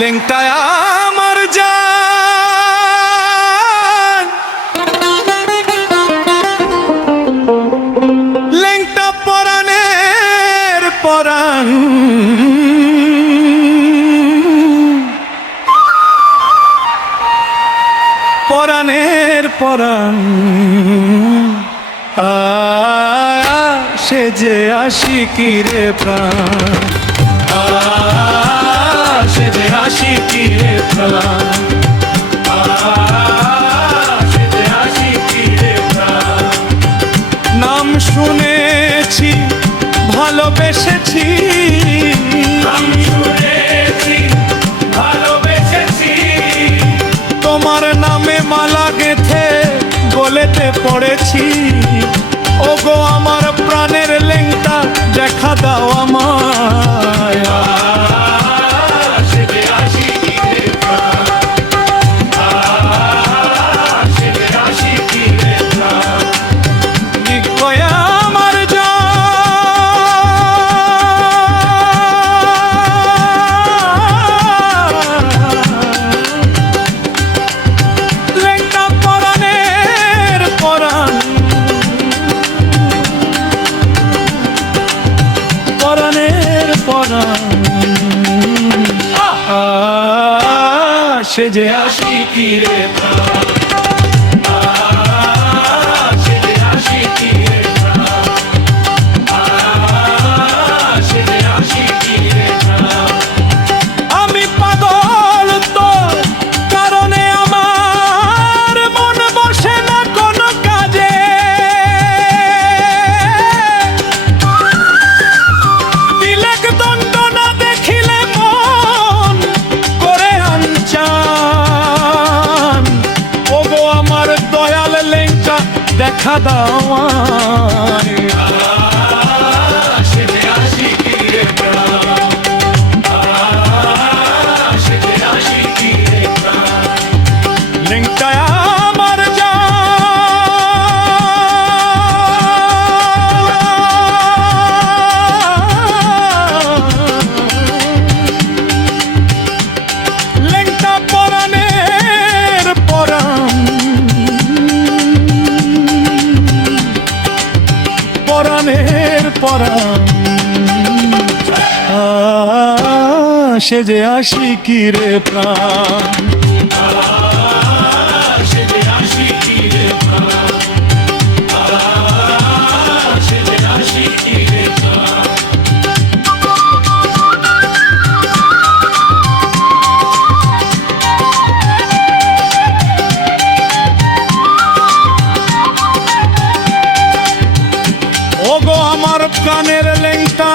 লেংটায় আমার জান, লেংটা পরাণের পরাণ, পরাণের পরাণ, সে যে আশিকি রে প্রাণ, সে যে আশিকি রে প্রাণ, সে যে আশিকি রে প্রাণ। নাম শুনেছি ভালোবেসেছি, নাম শুনেছি ভালোবেসেছি, তোমার নামে মালা গেথে গলেতে পড়েছি। ওগো আমার প্রাণের লেংটা দেখা দাও আমায়, সে যে আশিকি রে প্রাণ, সে যে আশিকি রে প্রাণ, সে যে আশিকি রে প্রাণ। আমি পাগল তোর কারণে আমার মন বসে না কোনো কাজে, তিলক দণ্ড না দেখিলে মন করে আনচান। ওগো আমার দয়াল লেংটা দেখা দাও আমায়, সে যে আশিকি রে প্রাণ, সে যে আশিকি রে প্রাণ। লেংটায় আমার জান, লেংটা পরাণের পরাণ, পরাণের পরাণ, সে যে আশিকি রে প্রাণ, সে যে আশিকি রে প্রাণ, সে যে আশিকি রে প্রাণ। ওগো আমার প্রাণের লেংটা,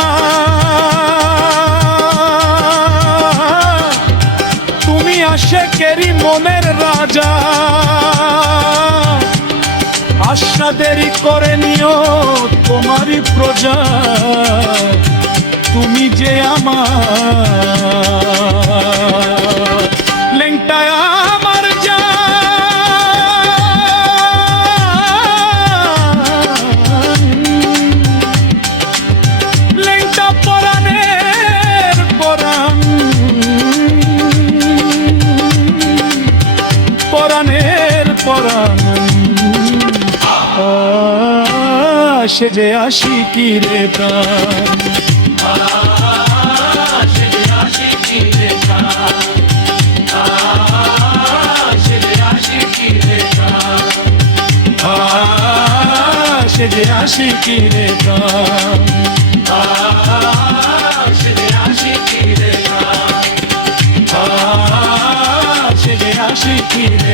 তুমি আশিকেরি মনের রাজা, আশা দেরি করে নিও তোমারই প্রজা, তুমি যে আমার লেংটায় আমার জান, লেংটা পরাণের পরাণ, পরাণের পরাণ, সে যে আশিকি রে প্রাণ, সে যে আশিকি রে প্রাণ, সে যে আশিকি রে প্রাণ, সে যে আশিকি রে প্রাণ, সে যে আশিকি রে প্রাণ, সে যে আশিকি রে।